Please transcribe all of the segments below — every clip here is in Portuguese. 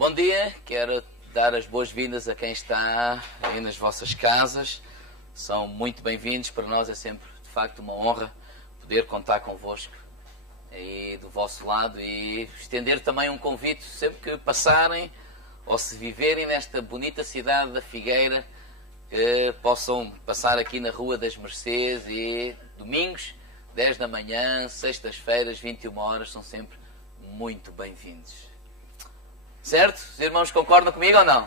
Bom dia, quero dar as boas-vindas a quem está aí nas vossas casas. São muito bem-vindos, para nós é sempre, de facto, uma honra poder contar convosco aí do vosso lado e estender também um convite, sempre que passarem ou se viverem nesta bonita cidade da Figueira, que possam passar aqui na Rua das Mercês e domingos, 10 da manhã, sextas-feiras, 21 horas, são sempre muito bem-vindos. Certo? Os irmãos concordam comigo ou não?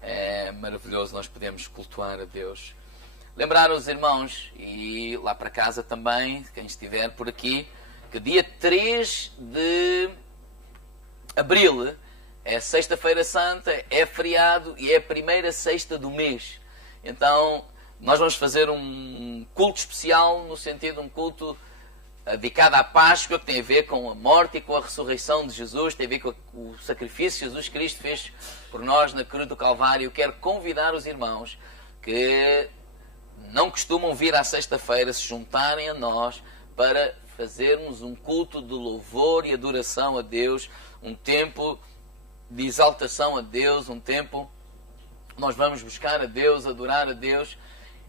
É maravilhoso nós podemos cultuar a Deus. Lembrar os irmãos, e lá para casa também, quem estiver por aqui, que dia 3 de abril é Sexta-feira Santa, é feriado e é a primeira sexta do mês. Então, nós vamos fazer um culto especial, no sentido de um culto dedicado à Páscoa, que tem a ver com a morte e com a ressurreição de Jesus, tem a ver com o sacrifício que Jesus Cristo fez por nós na cruz do Calvário. Eu quero convidar os irmãos que não costumam vir à sexta-feira se juntarem a nós para fazermos um culto de louvor e adoração a Deus, um tempo de exaltação a Deus, um tempo que nós vamos buscar a Deus, adorar a Deus,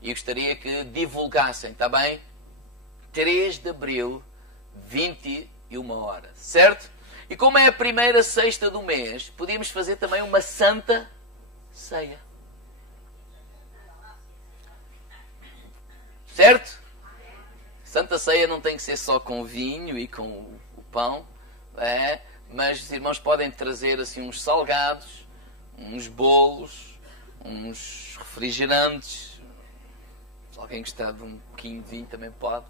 e gostaria que divulgassem, está bem? 3 de abril, 21 horas, certo? E como é a primeira sexta do mês, podíamos fazer também uma Santa Ceia. Certo? Santa Ceia não tem que ser só com vinho e com o pão, mas os irmãos podem trazer assim uns salgados, uns bolos, uns refrigerantes. Se alguém gostar de um pouquinho de vinho também pode.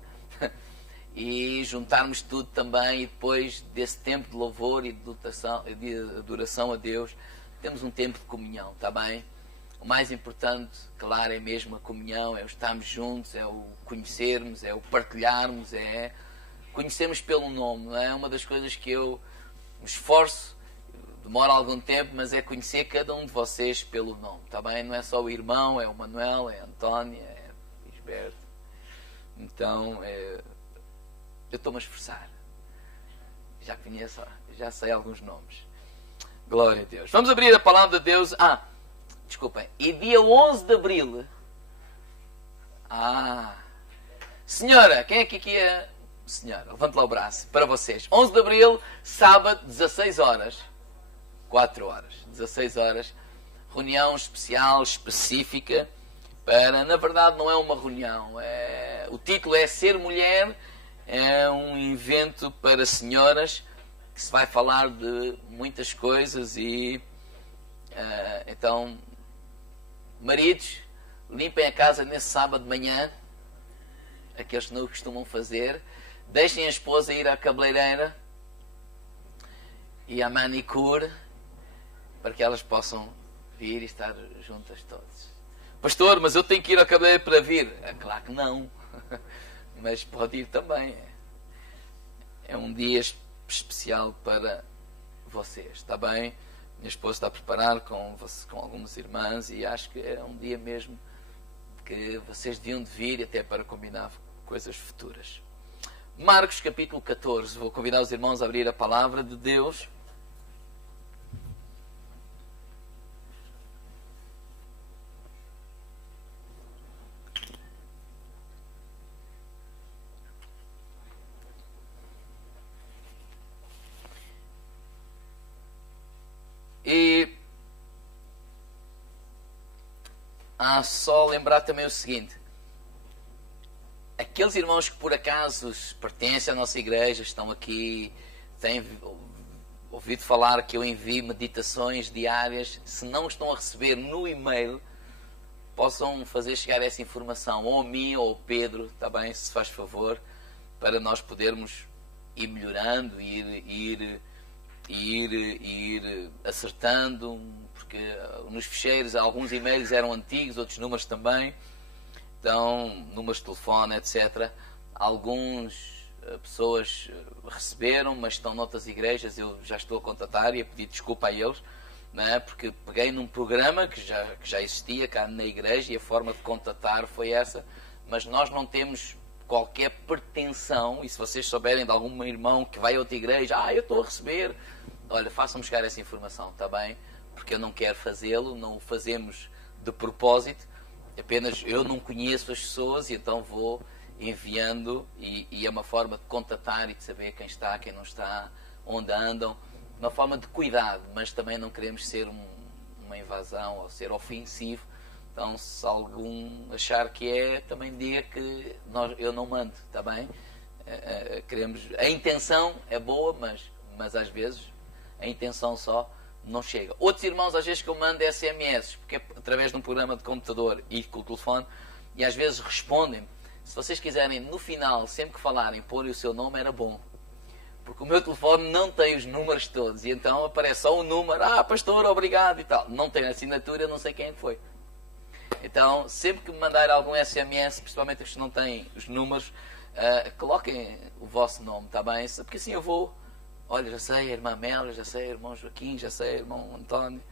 E juntarmos tudo também, e depois desse tempo de louvor e de adoração a Deus, temos um tempo de comunhão, está bem? O mais importante, claro, é mesmo a comunhão, é o estarmos juntos, é o conhecermos, é o partilharmos, é conhecermos pelo nome, não é? Uma das coisas que eu me esforço, demora algum tempo, mas é conhecer cada um de vocês pelo nome, está bem? Não é só o irmão, é o Manuel, é a Antónia, é o Gisberto. Então, eu estou-me a esforçar. Já conheço, já sei alguns nomes. Glória a Deus. Vamos abrir a palavra de Deus. Desculpem. E dia 11 de abril. Senhora, quem é que aqui é? Senhora, levante lá o braço. Para vocês. 11 de abril, sábado, 16 horas. 4 horas. 16 horas. Reunião especial, específica. Na verdade, não é uma reunião. O título é Ser Mulher. É um evento para senhoras que se vai falar de muitas coisas e então, maridos, limpem a casa nesse sábado de manhã, aqueles que não costumam fazer, deixem a esposa ir à cabeleireira e à manicure para que elas possam vir e estar juntas todas. Pastor, mas eu tenho que ir ao cabeleireiro para vir. Claro que não. Mas pode ir também. É um dia especial para vocês, está bem? Minha esposa está a preparar com algumas irmãs e acho que é um dia mesmo que vocês deviam de vir até para combinar coisas futuras. Marcos capítulo 14, vou convidar os irmãos a abrir a palavra de Deus. E só lembrar também o seguinte: aqueles irmãos que por acaso pertencem à nossa igreja, estão aqui, têm ouvido falar que eu envio meditações diárias, se não estão a receber no e-mail, possam fazer chegar essa informação ou a mim ou ao Pedro, está bem, se faz favor, para nós podermos ir melhorando, ir acertando, porque nos ficheiros alguns e-mails eram antigos, outros números também, então números de telefone, etc. Alguns pessoas receberam, mas estão noutras igrejas, eu já estou a contatar e a pedir desculpa a eles, não é? Porque peguei num programa que já existia cá na igreja e a forma de contatar foi essa, mas nós não temos qualquer pretensão, e se vocês souberem de algum irmão que vai a outra igreja, eu estou a receber, olha, façam-me chegar essa informação, está bem? Porque eu não quero fazê-lo, não o fazemos de propósito, apenas eu não conheço as pessoas e então vou enviando e é uma forma de contatar e de saber quem está, quem não está, onde andam, uma forma de cuidado, mas também não queremos ser uma invasão ou ser ofensivo. Então, se algum achar que é, também diga que eu não mando, está bem? A intenção é boa, mas às vezes a intenção só não chega. Outros irmãos, às vezes que eu mando SMS, porque é através de um programa de computador e com o telefone, e às vezes respondem. Se vocês quiserem, no final, sempre que falarem, porem o seu nome, era bom. Porque o meu telefone não tem os números todos, e então aparece só o número, pastor, obrigado e tal. Não tem assinatura, não sei quem foi. Então, sempre que me mandarem algum SMS, principalmente os que não têm os números, coloquem o vosso nome, está bem? Porque assim eu vou, olha, já sei a irmã Mel, já sei o irmão Joaquim, já sei o irmão António,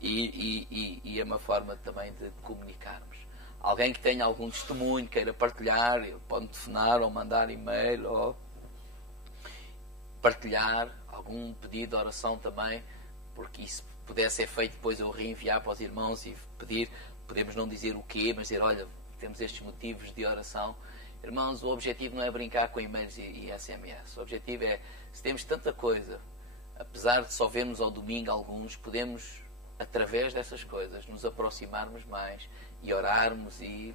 e é uma forma também de comunicarmos. Alguém que tenha algum testemunho, queira partilhar, ele pode telefonar ou mandar e-mail ou partilhar algum pedido de oração também, porque isso pudesse ser feito, depois eu reenviar para os irmãos e pedir, podemos não dizer o quê, mas dizer, olha, temos estes motivos de oração. Irmãos, o objetivo não é brincar com e-mails e SMS. O objetivo é, se temos tanta coisa, apesar de só vermos ao domingo alguns, podemos, através dessas coisas, nos aproximarmos mais e orarmos e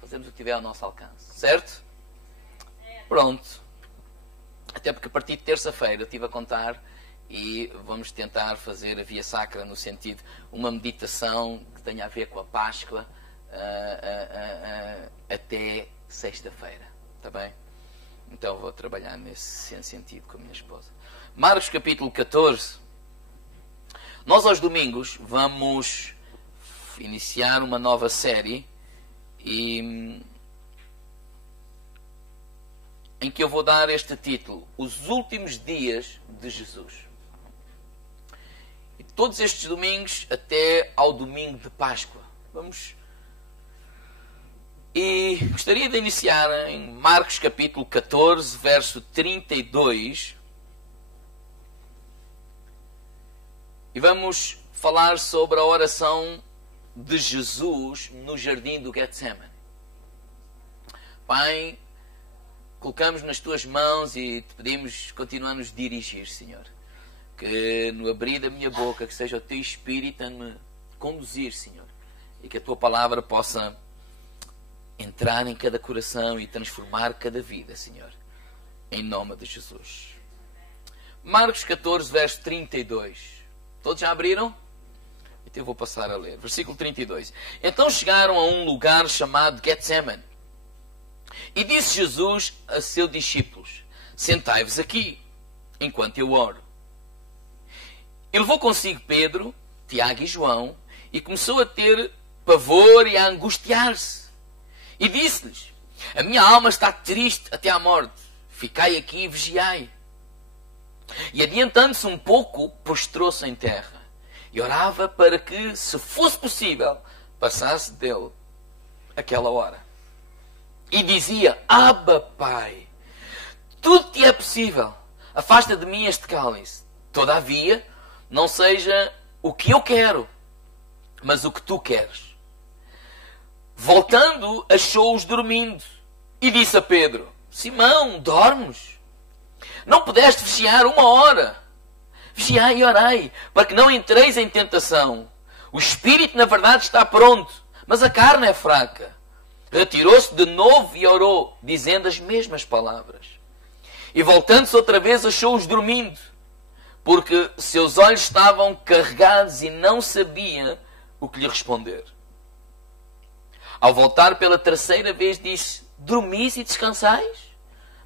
fazermos o que tiver ao nosso alcance. Certo? Pronto. Até porque a partir de terça-feira eu estive a contar e vamos tentar fazer a Via Sacra no sentido, uma meditação que tenha a ver com a Páscoa até sexta-feira. Está bem? Então vou trabalhar nesse sentido com a minha esposa. Marcos capítulo 14. Nós aos domingos vamos iniciar uma nova série em que eu vou dar este título, Os Últimos Dias de Jesus. E todos estes domingos até ao domingo de Páscoa. E gostaria de iniciar em Marcos capítulo 14, verso 32. E vamos falar sobre a oração de Jesus no jardim do Getsemane. Pai, colocamos nas tuas mãos e te pedimos, continua a nos dirigir, Senhor. Que no abrir da minha boca, que seja o teu Espírito a me conduzir, Senhor. E que a tua palavra possa entrar em cada coração e transformar cada vida, Senhor. Em nome de Jesus. Marcos 14, verso 32. Todos já abriram? Então eu vou passar a ler. Versículo 32. Então chegaram a um lugar chamado Getsemane. E disse Jesus a seus discípulos: sentai-vos aqui, enquanto eu oro. E levou consigo Pedro, Tiago e João, e começou a ter pavor e a angustiar-se. E disse-lhes: a minha alma está triste até à morte. Ficai aqui e vigiai. E adiantando-se um pouco, prostrou-se em terra. E orava para que, se fosse possível, passasse dele aquela hora. E dizia: Abba, Pai, tudo te é possível. Afasta de mim este cálice. Todavia, não seja o que eu quero, mas o que tu queres. Voltando, achou-os dormindo. E disse a Pedro: Simão, dormes? Não pudeste vigiar uma hora? Vigiai e orai, para que não entreis em tentação. O espírito, na verdade, está pronto, mas a carne é fraca. Retirou-se de novo e orou, dizendo as mesmas palavras. E voltando-se outra vez, achou-os dormindo, porque seus olhos estavam carregados e não sabia o que lhe responder. Ao voltar pela terceira vez, disse: dormis e descansais?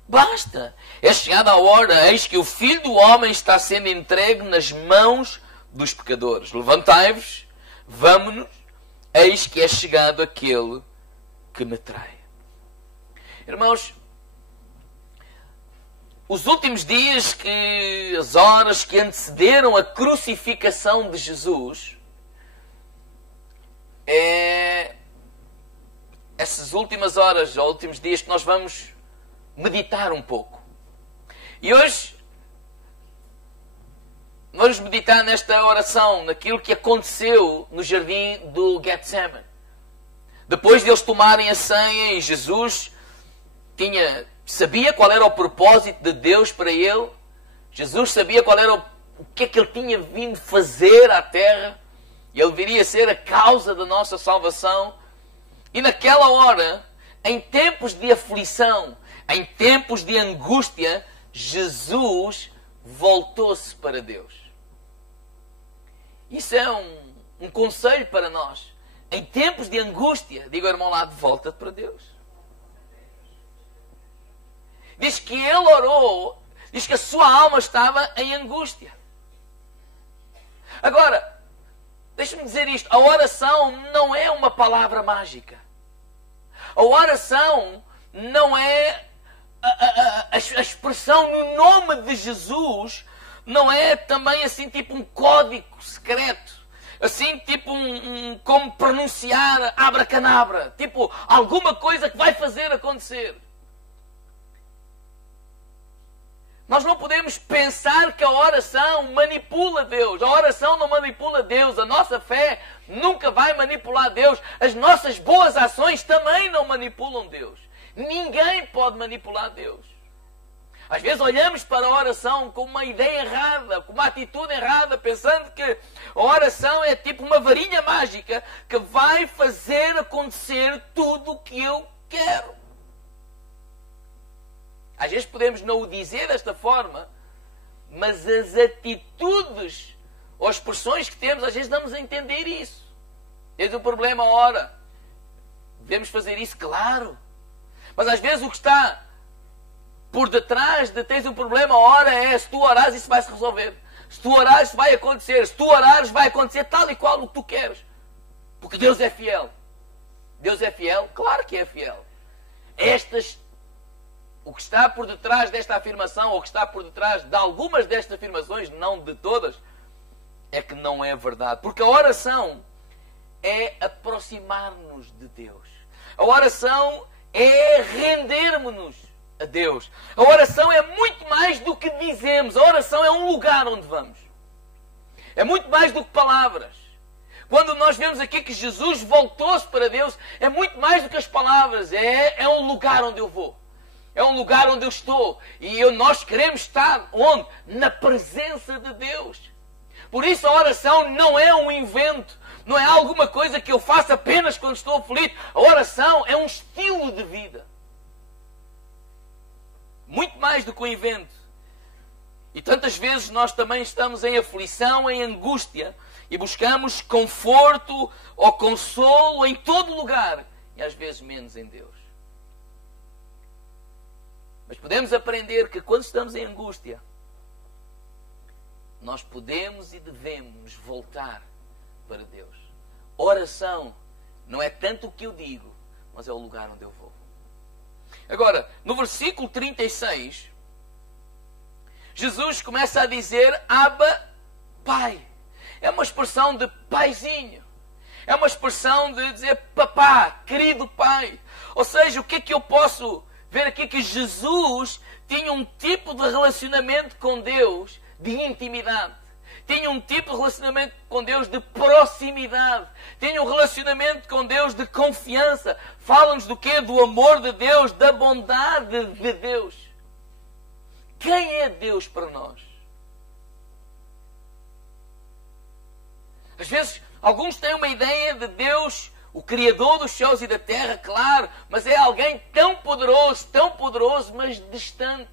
Basta! É chegada a hora, eis que o Filho do Homem está sendo entregue nas mãos dos pecadores. Levantai-vos, vamo-nos, eis que é chegado aquele que me trai. Irmãos, os últimos dias, as horas que antecederam a crucificação de Jesus, essas últimas horas, ou últimos dias que nós vamos meditar um pouco. E hoje vamos meditar nesta oração, naquilo que aconteceu no jardim do Getsemane. Depois de eles tomarem a ceia e Jesus sabia qual era o propósito de Deus para ele. Jesus sabia qual era o que é que ele tinha vindo fazer à terra. Ele viria ser a causa da nossa salvação. E naquela hora, em tempos de aflição, em tempos de angústia, Jesus voltou-se para Deus. Isso é um conselho para nós. Em tempos de angústia, diga ao irmão lá, volta-te para Deus. Diz que ele orou, diz que a sua alma estava em angústia. Agora, deixa-me dizer isto, a oração não é uma palavra mágica. A oração não é a expressão no nome de Jesus, não é também assim tipo um código secreto, assim tipo como pronunciar abracanabra, tipo alguma coisa que vai fazer acontecer. Nós não podemos pensar que a oração manipula Deus. A oração não manipula Deus. A nossa fé nunca vai manipular Deus. As nossas boas ações também não manipulam Deus. Ninguém pode manipular Deus. Às vezes olhamos para a oração com uma ideia errada, com uma atitude errada, pensando que a oração é tipo uma varinha mágica que vai fazer acontecer tudo o que eu quero. Às vezes podemos não o dizer desta forma, mas as atitudes ou as expressões que temos, às vezes damos a entender isso. Tens um problema, ora. Devemos fazer isso, claro. Mas às vezes o que está por detrás de tens um problema, ora, é se tu orares isso vai se resolver. Se tu orares isso vai acontecer. Se tu orares vai acontecer tal e qual o que tu queres. Porque Deus é fiel. Deus é fiel? Claro que é fiel. O que está por detrás desta afirmação, ou o que está por detrás de algumas destas afirmações, não de todas, é que não é verdade. Porque a oração é aproximar-nos de Deus. A oração é render-nos a Deus. A oração é muito mais do que dizemos. A oração é um lugar onde vamos. É muito mais do que palavras. Quando nós vemos aqui que Jesus voltou-se para Deus, é muito mais do que as palavras. É um lugar onde eu vou. É um lugar onde eu estou. E nós queremos estar onde? Na presença de Deus. Por isso a oração não é um invento. Não é alguma coisa que eu faço apenas quando estou aflito. A oração é um estilo de vida. Muito mais do que um invento. E tantas vezes nós também estamos em aflição, em angústia. E buscamos conforto ou consolo em todo lugar. E às vezes menos em Deus. Mas podemos aprender que quando estamos em angústia, nós podemos e devemos voltar para Deus. Oração não é tanto o que eu digo, mas é o lugar onde eu vou. Agora, no versículo 36, Jesus começa a dizer Abba, Pai. É uma expressão de paizinho. É uma expressão de dizer papá, querido pai. Ou seja, o que é que eu posso ver aqui? Que Jesus tinha um tipo de relacionamento com Deus de intimidade. Tinha um tipo de relacionamento com Deus de proximidade. Tinha um relacionamento com Deus de confiança. Fala-nos do quê? Do amor de Deus, da bondade de Deus. Quem é Deus para nós? Às vezes, alguns têm uma ideia de Deus, o Criador dos céus e da terra, claro, mas é alguém tão poderoso, mas distante.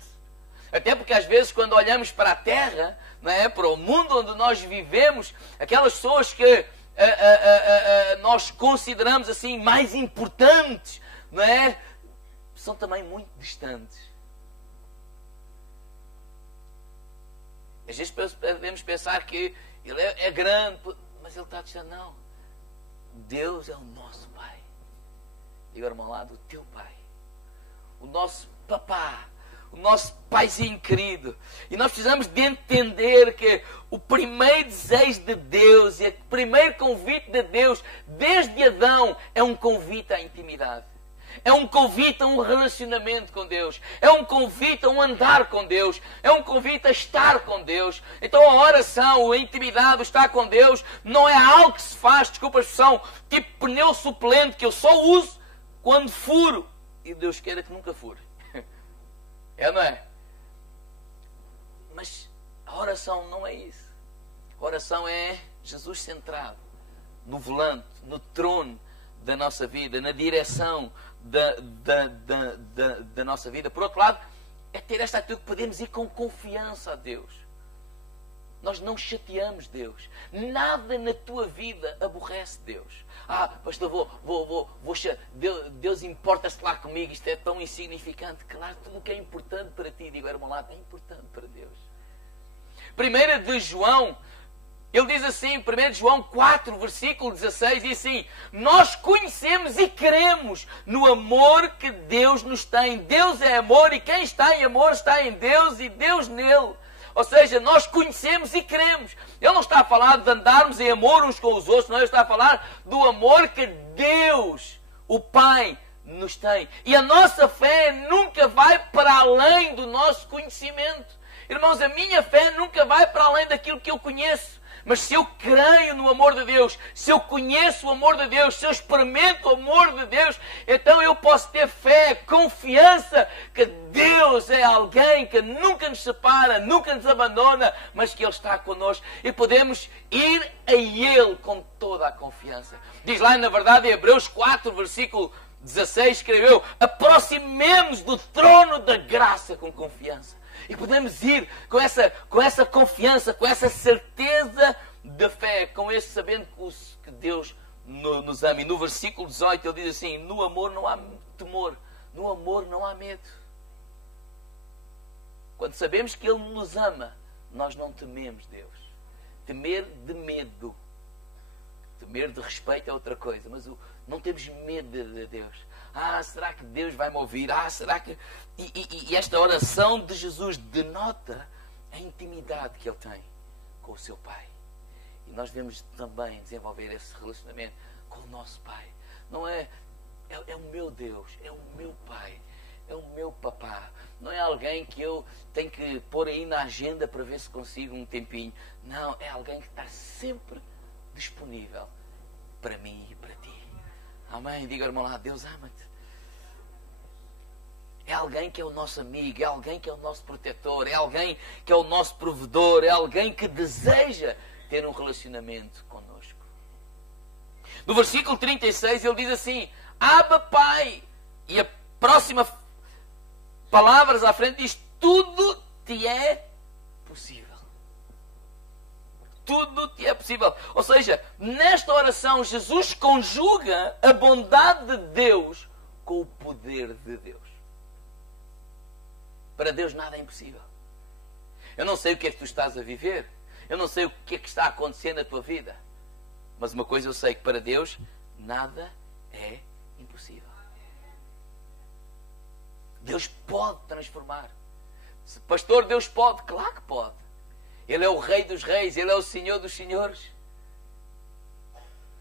Até porque às vezes quando olhamos para a terra, não é, para o mundo onde nós vivemos, aquelas pessoas que nós consideramos assim mais importantes, não é, são também muito distantes. Às vezes podemos pensar que ele é grande, mas ele está dizendo, não, Deus é o nosso Pai. Diga ao irmão lá, do teu Pai. O nosso papá. O nosso paizinho querido. E nós precisamos de entender que o primeiro desejo de Deus e o primeiro convite de Deus, desde Adão, é um convite à intimidade. É um convite a um relacionamento com Deus. É um convite a um andar com Deus. É um convite a estar com Deus. Então a oração, a intimidade, o estar com Deus, não é algo que se faz, desculpa a expressão, tipo pneu suplente que eu só uso quando furo. E Deus queira que nunca fure. É ou não é? Mas a oração não é isso. A oração é Jesus centrado no volante, no trono da nossa vida, na direção da nossa vida. Por outro lado, é ter esta atitude que podemos ir com confiança a Deus. Nós não chateamos Deus. Nada na tua vida aborrece Deus. Pastor, Deus importa-se lá comigo, isto é tão insignificante. Claro, tudo o que é importante para ti, digo, irmão, lá é importante para Deus. 1 de João, ele diz assim, 1 João 4, versículo 16, diz assim: nós conhecemos e cremos no amor que Deus nos tem. Deus é amor e quem está em amor está em Deus e Deus nele. Ou seja, nós conhecemos e cremos. Ele não está a falar de andarmos em amor uns com os outros, não, ele está a falar do amor que Deus, o Pai, nos tem. E a nossa fé nunca vai para além do nosso conhecimento. Irmãos, a minha fé nunca vai para além daquilo que eu conheço. Mas se eu creio no amor de Deus, se eu conheço o amor de Deus, se eu experimento o amor de Deus, então eu posso ter fé, confiança que Deus é alguém que nunca nos separa, nunca nos abandona, mas que Ele está connosco. E podemos ir a Ele com toda a confiança. Diz lá, na verdade, em Hebreus 4, versículo 16, escreveu: aproximemo-nos do trono da graça com confiança. E podemos ir com essa confiança, com essa certeza de fé, com esse sabendo que Deus nos ama. E no versículo 18 ele diz assim: no amor não há temor, no amor não há medo. Quando sabemos que Ele nos ama, nós não tememos Deus. Temer de medo. Temer de respeito é outra coisa, mas não temos medo de Deus. Será que Deus vai me ouvir? Será que... E esta oração de Jesus denota a intimidade que Ele tem com o seu Pai. E nós devemos também desenvolver esse relacionamento com o nosso Pai. Não é o meu Deus, é o meu Pai, é o meu papá. Não é alguém que eu tenho que pôr aí na agenda para ver se consigo um tempinho. Não, é alguém que está sempre disponível para mim e para ti. Amém? Diga, irmão lá, Deus ama-te. É alguém que é o nosso amigo, é alguém que é o nosso protetor, é alguém que é o nosso provedor, é alguém que deseja ter um relacionamento connosco. No versículo 36 ele diz assim: Abba, Pai. E a próxima palavras à frente diz: tudo te é possível. Tudo te é possível. Ou seja, nesta oração Jesus conjuga a bondade de Deus com o poder de Deus. Para Deus nada é impossível. Eu não sei o que é que tu estás a viver. Eu não sei o que é que está a acontecer na tua vida. Mas uma coisa eu sei, que para Deus nada é impossível. Deus pode transformar. Pastor, Deus pode? Claro que pode. Ele é o Rei dos Reis, Ele é o Senhor dos Senhores.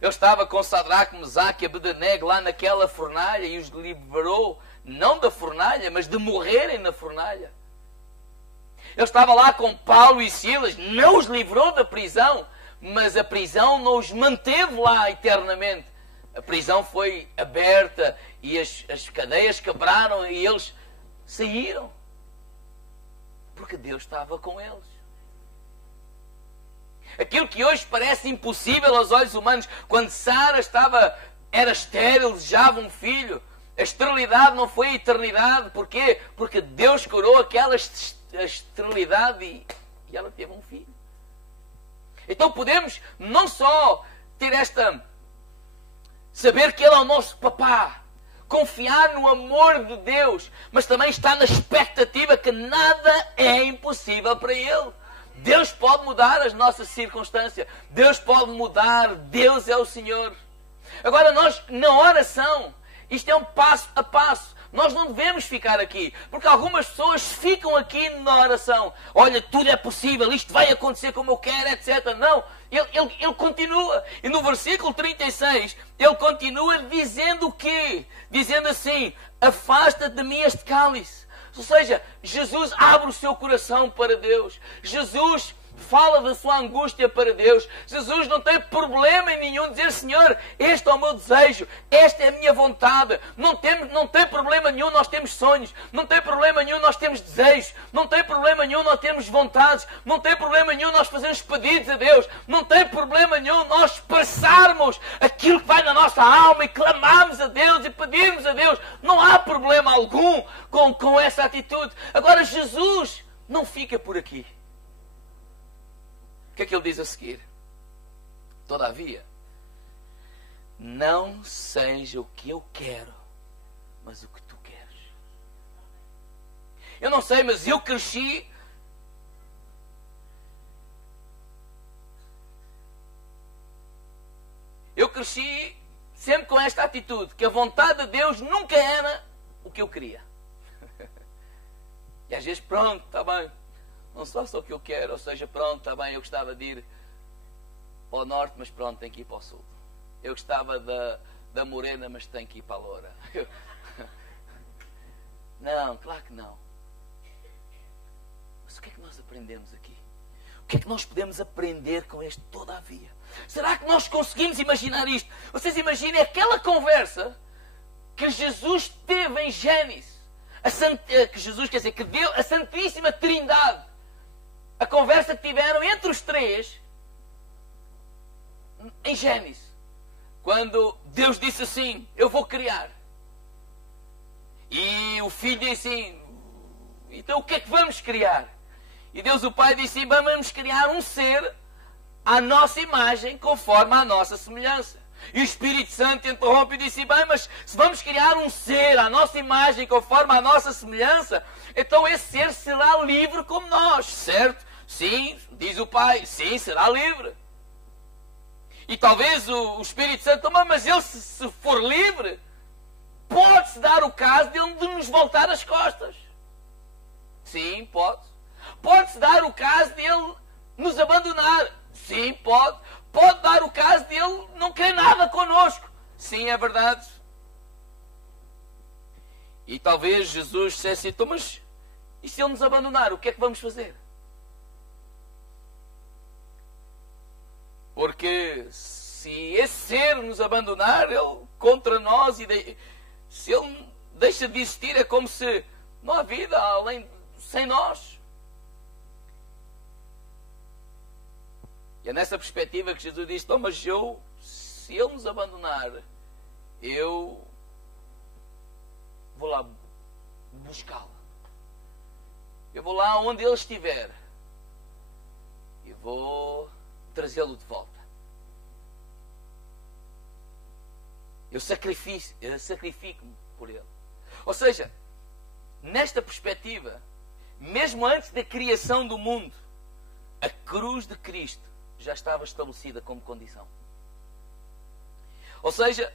Ele estava com Sadraque, Mesaque e Abednego lá naquela fornalha e os liberou, não da fornalha, mas de morrerem na fornalha. Ele estava lá com Paulo e Silas, não os livrou da prisão, mas a prisão não os manteve lá eternamente. A prisão foi aberta e as cadeias quebraram e eles saíram. Porque Deus estava com eles. Aquilo que hoje parece impossível aos olhos humanos, quando Sara era estéril, desejava um filho, a esterilidade não foi a eternidade. Porquê? Porque Deus curou aquela esterilidade e ela teve um filho. Então podemos não só ter saber que Ele é o nosso papá, confiar no amor de Deus, mas também estar na expectativa que nada é impossível para Ele. Deus pode mudar as nossas circunstâncias. Deus pode mudar. Deus é o Senhor. Agora nós, na oração, isto é um passo a passo. Nós não devemos ficar aqui, porque algumas pessoas ficam aqui na oração. Olha, tudo é possível, isto vai acontecer como eu quero, etc. Não, ele continua. E no versículo 36, ele continua dizendo o quê? Dizendo assim, afasta de mim este cálice. Ou seja, Jesus abre o seu coração para Deus. Jesus fala da sua angústia para Deus. Jesus não tem problema nenhum de dizer, Senhor, este é o meu desejo, esta é a minha vontade. Não tem problema nenhum nós temos sonhos. Não tem problema nenhum nós temos desejos. Não tem problema nenhum nós temos vontades. Não tem problema nenhum nós fazermos pedidos a Deus. Não tem problema nenhum nós expressarmos aquilo que vai na nossa alma e clamarmos a Deus e pedirmos a Deus. Não há problema algum com essa atitude. Agora, Jesus não fica por aqui. O que é que ele diz a seguir? Todavia, não seja o que eu quero, mas o que tu queres. Eu não sei, mas eu cresci sempre com esta atitude, que a vontade de Deus nunca era o que eu queria. E às vezes, pronto, está bem, não só o que eu quero, ou seja, pronto, está bem, eu gostava de ir para o norte, mas pronto, tenho que ir para o sul. Eu gostava da morena, mas tenho que ir para a loura. Não, claro que não. Mas o que é que nós aprendemos aqui? O que é que nós podemos aprender com este todavia? Será que nós conseguimos imaginar isto? Vocês imaginem aquela conversa que Jesus teve em Gênesis. Que Jesus, quer dizer, que deu a Santíssima Trindade. A conversa que tiveram entre os três em Gênesis. Quando Deus disse assim, eu vou criar. E o filho disse assim, então o que é que vamos criar? E Deus o Pai disse, vamos criar um ser à nossa imagem, conforme à nossa semelhança. E o Espírito Santo interrompe e disse, bem, mas se vamos criar um ser à nossa imagem, conforme à nossa semelhança, então esse ser será livre como nós, certo? Sim, diz o Pai, sim, será livre. E talvez o Espírito Santo, mas ele se for livre, pode-se dar o caso de nos voltar as costas. Sim, pode. Pode-se dar o caso de ele nos abandonar. Sim, pode. Pode dar o caso de ele não querer nada connosco. Sim, é verdade. E talvez Jesus dissesse, então, mas e se ele nos abandonar, o que é que vamos fazer? Porque se esse ser nos abandonar, ele contra nós, se ele deixa de existir, é como se não há vida sem nós. E é nessa perspectiva que Jesus diz, mas se ele nos abandonar, eu vou lá buscá-lo. Eu vou lá onde ele estiver e vou trazê-lo de volta. Eu sacrifico-me por ele. Ou seja, nesta perspectiva, mesmo antes da criação do mundo, a cruz de Cristo já estava estabelecida como condição. Ou seja,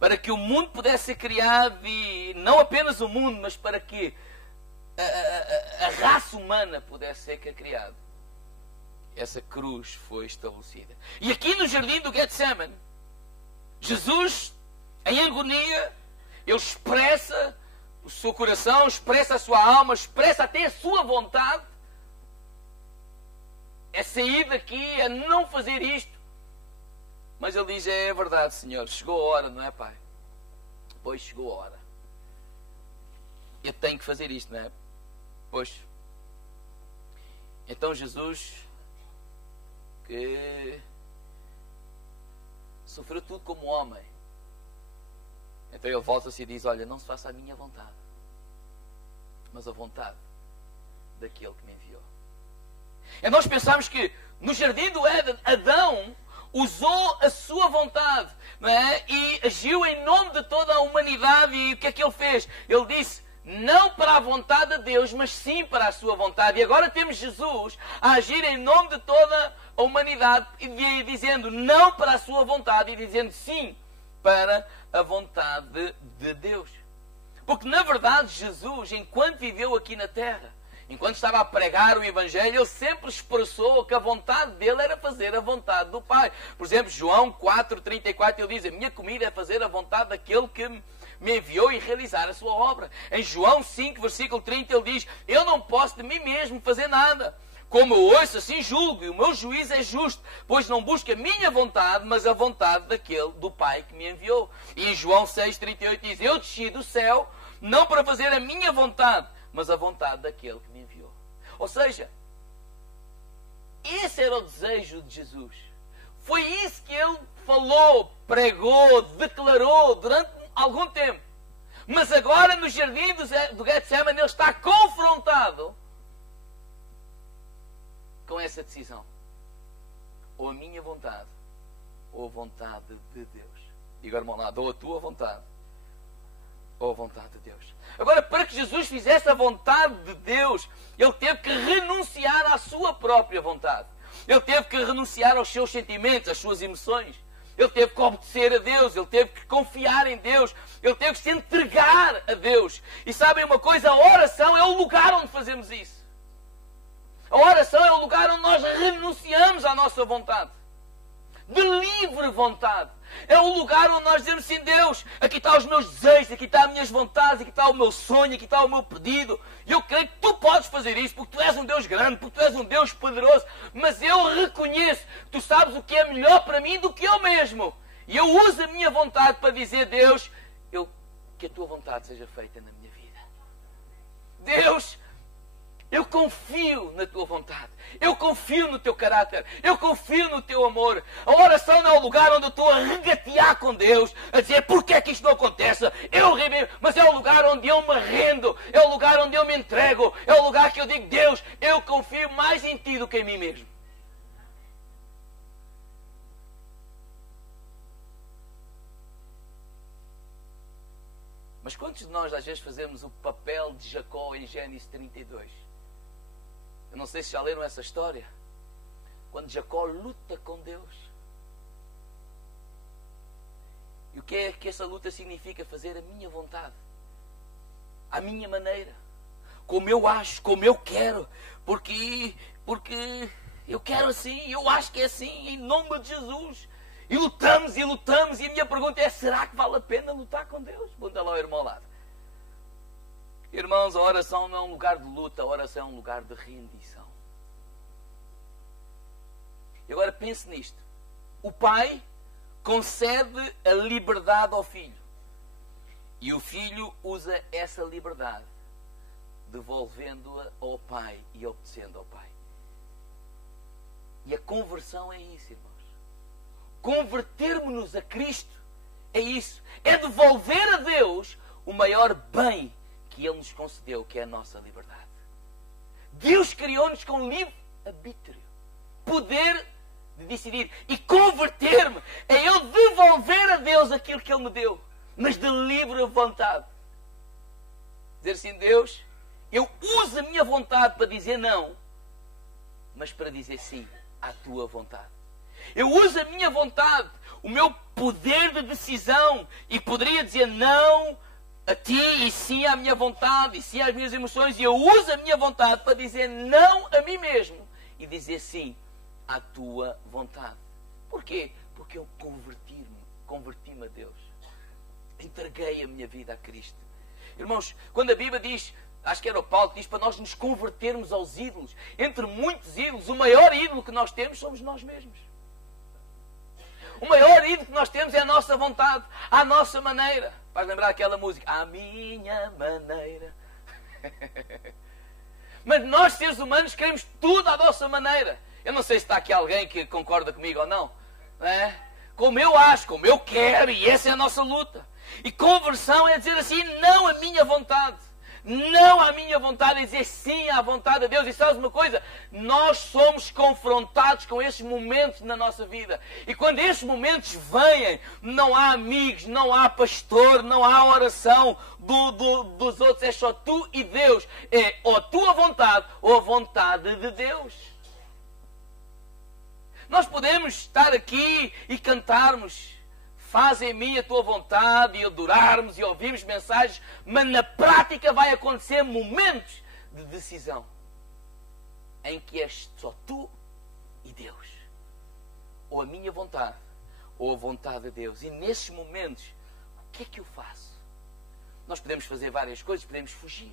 para que o mundo pudesse ser criado, e não apenas o mundo, mas para que a raça humana pudesse ser criada, essa cruz foi estabelecida. E aqui no jardim do Getsemane, Jesus, em agonia, ele expressa o seu coração, expressa a sua alma, expressa até a sua vontade. É sair daqui, é não fazer isto. Mas ele diz, é verdade, Senhor, chegou a hora, não é, Pai? Pois chegou a hora. Eu tenho que fazer isto, não é? Pois. Então Jesus, que sofreu tudo como homem, então ele volta-se e diz, olha, não se faça a minha vontade, mas a vontade daquele que me enviou. E nós pensamos que no jardim do Éden, Adão usou a sua vontade, não é? E agiu em nome de toda a humanidade. E o que é que ele fez? Ele disse, não para a vontade de Deus, mas sim para a sua vontade. E agora temos Jesus a agir em nome de toda a humanidade, e dizendo não para a sua vontade, e dizendo sim para a vontade de Deus. Porque, na verdade, Jesus, enquanto viveu aqui na terra, enquanto estava a pregar o Evangelho, ele sempre expressou que a vontade dele era fazer a vontade do Pai. Por exemplo, João 4,34, ele diz: a minha comida é fazer a vontade daquele que me enviou e realizar a sua obra. Em João 5, versículo 30, ele diz: eu não posso de mim mesmo fazer nada. Como eu ouço, assim julgo, e o meu juízo é justo, pois não busco a minha vontade, mas a vontade daquele do Pai que me enviou. E em João 6,38 diz: eu desci do céu, não para fazer a minha vontade, mas a vontade daquele que me enviou. Ou seja, esse era o desejo de Jesus. Foi isso que ele falou, pregou, declarou durante algum tempo. Mas agora no jardim do Getsemane ele está confrontado com essa decisão. Ou a minha vontade, ou a vontade de Deus. Diga, irmão, lá, ou a tua vontade, ou a vontade de Deus. Agora, para que Jesus fizesse a vontade de Deus, ele teve que renunciar à sua própria vontade. Ele teve que renunciar aos seus sentimentos, às suas emoções. Ele teve que obedecer a Deus, ele teve que confiar em Deus, ele teve que se entregar a Deus. E sabem uma coisa? A oração é o lugar onde fazemos isso. A oração é o lugar onde nós renunciamos à nossa vontade. De livre vontade. É o lugar onde nós dizemos assim: Deus, aqui está os meus desejos, aqui está as minhas vontades, aqui está o meu sonho, aqui está o meu pedido. E eu creio que tu podes fazer isso, porque tu és um Deus grande, porque tu és um Deus poderoso. Mas eu reconheço que tu sabes o que é melhor para mim do que eu mesmo. E eu uso a minha vontade para dizer: Deus, que a tua vontade seja feita na minha vida. Deus, eu confio na tua vontade. Eu confio no teu caráter. Eu confio no teu amor. A oração não é o lugar onde eu estou a regatear com Deus, a dizer: porque é que isto não acontece? Mas é o lugar onde eu me rendo. É o lugar onde eu me entrego. É o lugar que eu digo: Deus, eu confio mais em ti do que em mim mesmo. Mas quantos de nós às vezes fazemos o papel de Jacó em Gênesis 32? Eu não sei se já leram essa história. Quando Jacó luta com Deus. E o que é que essa luta significa? Fazer a minha vontade. À minha maneira. Como eu acho, como eu quero. Porque eu quero assim, eu acho que é assim, em nome de Jesus. E lutamos. E a minha pergunta é: será que vale a pena lutar com Deus? Pergunta lá ao irmão ao lado. Irmãos, a oração não é um lugar de luta, a oração é um lugar de rendição. E agora pense nisto. O pai concede a liberdade ao filho. E o filho usa essa liberdade, devolvendo-a ao pai e obedecendo ao pai. E a conversão é isso, irmãos. Convertermos-nos a Cristo é isso. É devolver a Deus o maior bem que Ele nos concedeu, que é a nossa liberdade. Deus criou-nos com livre arbítrio, poder de decidir. E converter-me é eu devolver a Deus aquilo que Ele me deu, mas de livre vontade. Dizer assim: Deus, eu uso a minha vontade para dizer não, mas para dizer sim à tua vontade. Eu uso a minha vontade, o meu poder de decisão, e poderia dizer não a ti e sim à minha vontade e sim às minhas emoções. E eu uso a minha vontade para dizer não a mim mesmo e dizer sim à tua vontade. Porquê? Porque eu converti-me a Deus. Entreguei a minha vida a Cristo. Irmãos, quando a Bíblia diz, acho que era o Paulo que diz para nós nos convertermos aos ídolos, entre muitos ídolos, o maior ídolo que nós temos somos nós mesmos. O maior ídolo que nós temos é a nossa vontade, à nossa maneira. Faz lembrar aquela música: à minha maneira. Mas nós, seres humanos, queremos tudo à nossa maneira. Eu não sei se está aqui alguém que concorda comigo ou não. Não é? Como eu acho, como eu quero, e essa é a nossa luta. E conversão é dizer assim: não à minha vontade. Não à minha vontade, é dizer sim à vontade de Deus. E sabes uma coisa? Nós somos confrontados com esses momentos na nossa vida. E quando esses momentos vêm, não há amigos, não há pastor, não há oração dos outros. É só tu e Deus. É ou a tua vontade ou a vontade de Deus. Nós podemos estar aqui e cantarmos faz em mim a tua vontade, e adorarmos e ouvirmos mensagens, mas na prática vai acontecer momentos de decisão em que és só tu e Deus. Ou a minha vontade, ou a vontade de Deus. E nesses momentos, o que é que eu faço? Nós podemos fazer várias coisas, podemos fugir.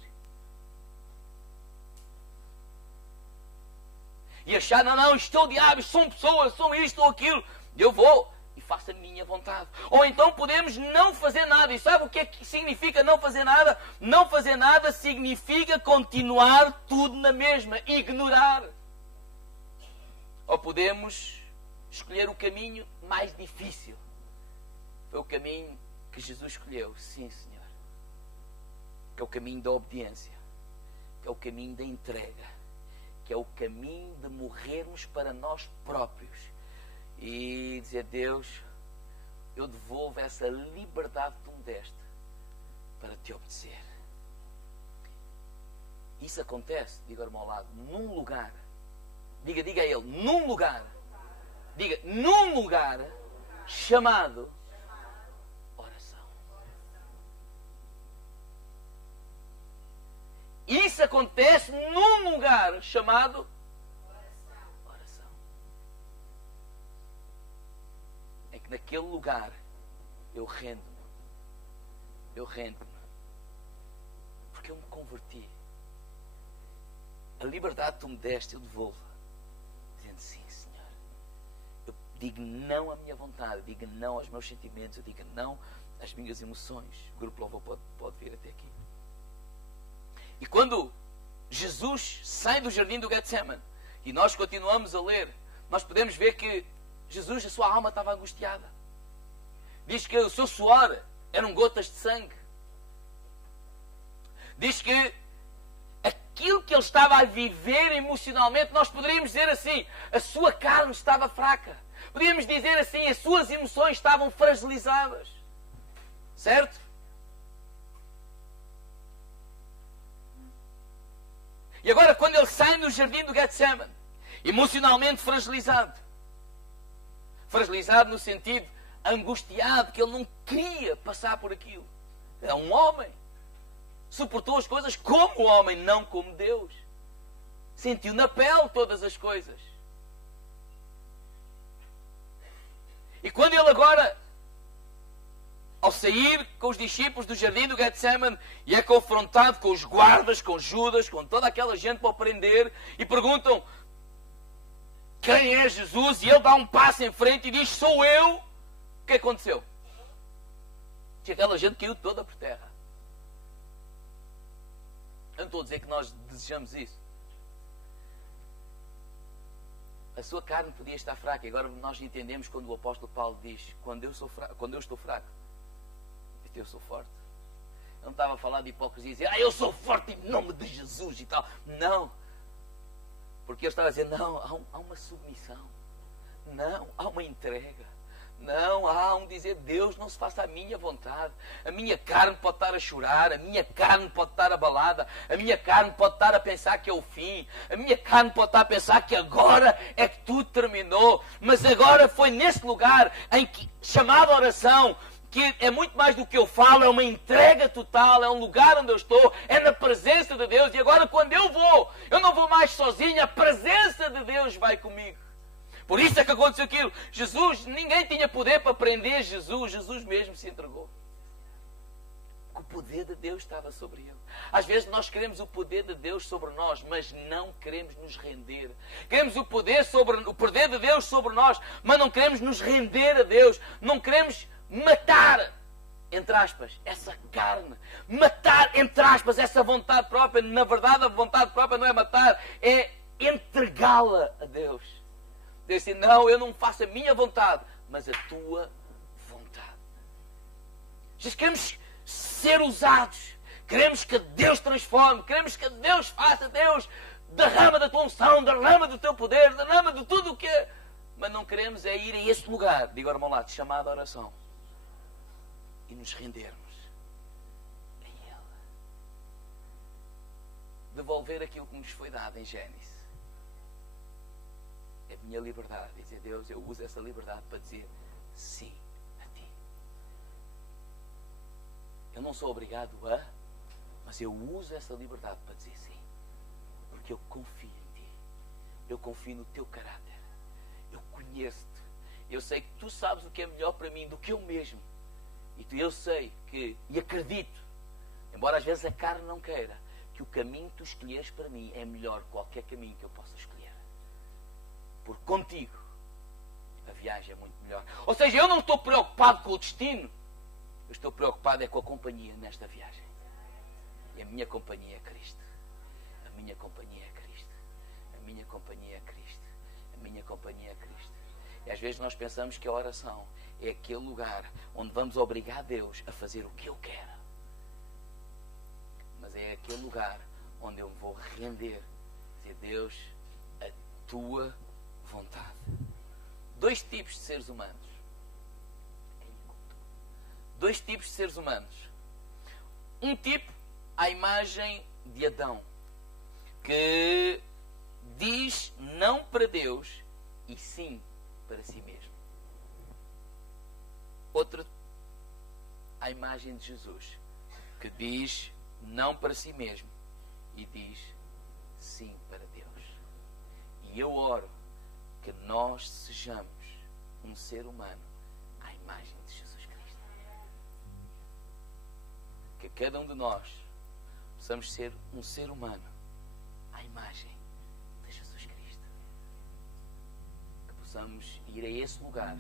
E achar, não, isto é o diabo, são pessoas, são isto ou aquilo. Eu vou e faço a minha vontade. Ou então podemos não fazer nada. E sabe o que é que significa não fazer nada? Não fazer nada significa continuar tudo na mesma, ignorar. Ou podemos escolher o caminho mais difícil. Foi o caminho que Jesus escolheu, sim, Senhor. Que é o caminho da obediência. Que é o caminho da entrega. Que é o caminho de morrermos para nós próprios. E dizer, Deus, eu devolvo essa liberdade que tu me deste para te obedecer. Isso acontece, diga ao meu lado, num lugar. Diga a ele, num lugar. Diga, num lugar chamado oração. Isso acontece num lugar chamado oração. É que naquele lugar eu rendo-me. Porque eu me converti. A liberdade que tu me deste, eu devolvo. Dizendo sim, Senhor. Eu digo não à minha vontade, eu digo não aos meus sentimentos, eu digo não às minhas emoções. O grupo louvor pode vir até aqui. E quando Jesus sai do jardim do Getsemane e nós continuamos a ler, nós podemos ver que Jesus, a sua alma estava angustiada. Diz que o seu suor eram gotas de sangue. Diz que aquilo que ele estava a viver emocionalmente, nós poderíamos dizer assim, a sua carne estava fraca. Podíamos dizer assim, as suas emoções estavam fragilizadas. Certo? E agora, quando ele sai no jardim do Getsemane, emocionalmente fragilizado no sentido angustiado, que ele não queria passar por aquilo. É um homem. Suportou as coisas como homem, não como Deus. Sentiu na pele todas as coisas. E quando ele agora, ao sair com os discípulos do jardim do Getsemane, e é confrontado com os guardas, com Judas, com toda aquela gente para o prender, e perguntam quem é Jesus, e ele dá um passo em frente e diz, sou eu. O que aconteceu? Que aquela gente caiu toda por terra. Eu não estou a dizer que nós desejamos isso. A sua carne podia estar fraca. E agora nós entendemos quando o apóstolo Paulo diz, quando eu estou fraco, eu sou forte. Eu não estava a falar de hipocrisia e dizer, eu sou forte em nome de Jesus e tal. Não. Porque eu estava a dizer, não, há uma submissão. Não, há uma entrega. Não, há um dizer, Deus, não se faça a minha vontade. A minha carne pode estar a chorar, a minha carne pode estar abalada, a minha carne pode estar a pensar que é o fim, a minha carne pode estar a pensar que agora é que tudo terminou. Mas agora foi nesse lugar em que, chamado oração, que é muito mais do que eu falo, é uma entrega total, é um lugar onde eu estou, é na presença de Deus. E agora quando eu não vou mais sozinho, a presença de Deus vai comigo. Por isso é que aconteceu aquilo. Jesus, ninguém tinha poder para prender Jesus. Jesus mesmo se entregou. O poder de Deus estava sobre ele. Às vezes nós queremos o poder de Deus sobre nós, mas não queremos nos render. Queremos o poder de Deus sobre nós, mas não queremos nos render a Deus. Não queremos matar, entre aspas, essa carne. Matar, entre aspas, essa vontade própria. Na verdade, a vontade própria não é matar, é entregá-la a Deus. Deus diz, não, eu não faço a minha vontade, mas a tua vontade. Nós queremos ser usados. Queremos que Deus transforme. Queremos que Deus faça. Deus, derrama da tua unção, derrama do teu poder, derrama de tudo o que é. Mas não queremos é ir a este lugar, digo ao meu lado, chamado oração. E nos rendermos a Ele. Devolver aquilo que nos foi dado em Gênesis. É a minha liberdade. Dizer, Deus, eu uso essa liberdade para dizer sim a Ti. Eu não sou obrigado a, mas eu uso essa liberdade para dizer sim. Porque eu confio em ti. Eu confio no teu caráter. Eu conheço-te. Eu sei que tu sabes o que é melhor para mim do que eu mesmo. E eu sei que, e acredito, embora às vezes a carne não queira, que o caminho que tu escolheres para mim é melhor que qualquer caminho que eu possa escolher. Porque contigo a viagem é muito melhor. Ou seja, eu não estou preocupado com o destino. Eu estou preocupado é com a companhia nesta viagem. E a minha companhia é Cristo. A minha companhia é Cristo. A minha companhia é Cristo. A minha companhia é Cristo. E às vezes nós pensamos que a oração é aquele lugar onde vamos obrigar Deus a fazer o que eu quero. Mas é aquele lugar onde eu me vou render. Dizer, Deus, a tua vontade. 2 tipos de seres humanos. 2 tipos de seres humanos. Um tipo, à imagem de Adão, que diz não para Deus e sim para si mesmo. Outro, à imagem de Jesus, que diz não para si mesmo e diz sim para Deus. E eu oro que nós sejamos um ser humano à imagem de Jesus Cristo. Que cada um de nós possamos ser um ser humano à imagem de Jesus Cristo. Que possamos ir a esse lugar.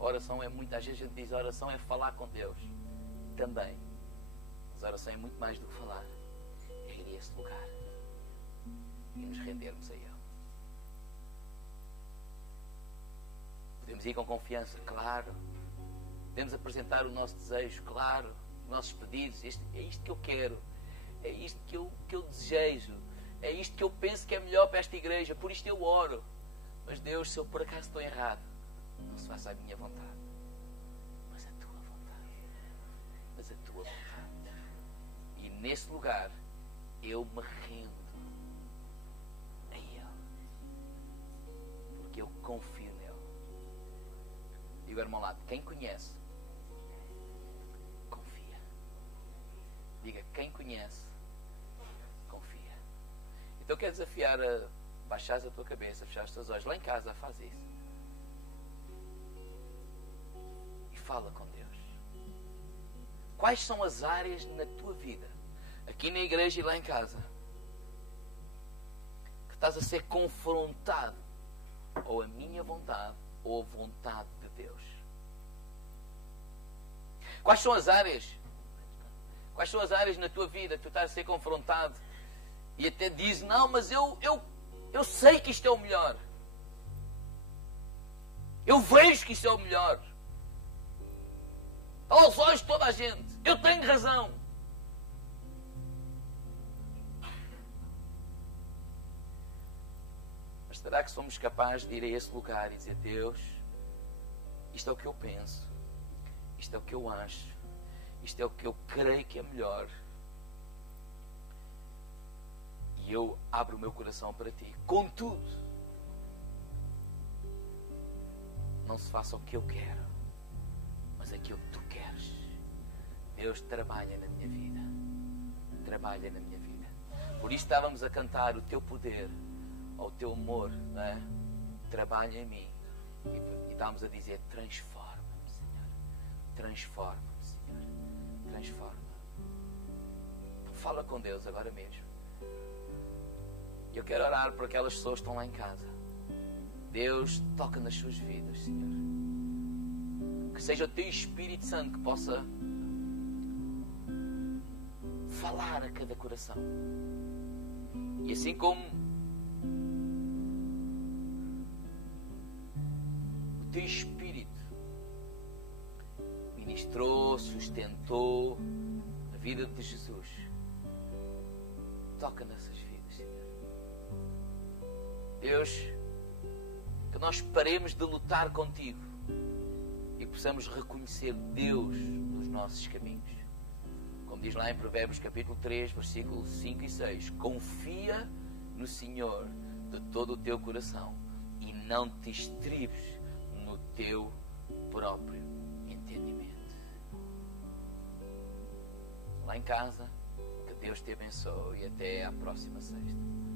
A oração é muito, às vezes a gente diz, a oração é falar com Deus. Também. Mas a oração é muito mais do que falar. É ir a esse lugar e nos rendermos a Ele. Podemos ir com confiança, claro. Podemos apresentar o nosso desejo, claro. Os nossos pedidos. É isto que eu quero. É isto que eu desejo. É isto que eu penso que é melhor para esta igreja. Por isto eu oro. Mas Deus, se eu por acaso estou errado, não se faça a minha vontade, mas a tua vontade. Mas a tua vontade. E nesse lugar eu me rendo a Ele. Porque eu confio nele. Diga ao irmão ao lado, quem conhece, confia. Diga, quem conhece, confia. Então eu quero desafiar a baixares a tua cabeça, fechar os teus olhos. Lá em casa faz isso. E fala com Deus. Quais são as áreas na tua vida, aqui na igreja e lá em casa, que estás a ser confrontado ou a minha vontade ou a vontade de Deus? Quais são as áreas? Quais são as áreas na tua vida que tu estás a ser confrontado e até dizes, não, mas eu sei que isto é o melhor. Eu vejo que isto é o melhor. Aos olhos de toda a gente. Eu tenho razão. Mas será que somos capazes de ir a esse lugar e dizer, Deus, isto é o que eu penso, isto é o que eu acho, isto é o que eu creio que é melhor, e eu abro o meu coração para ti. Contudo, não se faça o que eu quero, mas aquilo que tu queres. Deus, trabalha na minha vida. Trabalha na minha vida. Por isso estávamos a cantar o teu poder, ao teu amor, não é? Trabalha em mim. E estávamos a dizer, transforma-me, Senhor. Transforma-me, Senhor. Transforma-me. Fala com Deus agora mesmo. Eu quero orar por aquelas pessoas que estão lá em casa. Deus, toca nas suas vidas, Senhor. Que seja o teu Espírito Santo que possa falar a cada coração. E assim como o teu Espírito ministrou, sustentou a vida de Jesus, toca nessas vidas, Senhor. Deus, que nós paremos de lutar contigo e possamos reconhecer Deus nos nossos caminhos. Como diz lá em Provérbios capítulo 3, versículos 5 e 6. Confia no Senhor de todo o teu coração e não te estribes no teu próprio entendimento. em casa. Que Deus te abençoe e até à próxima sexta.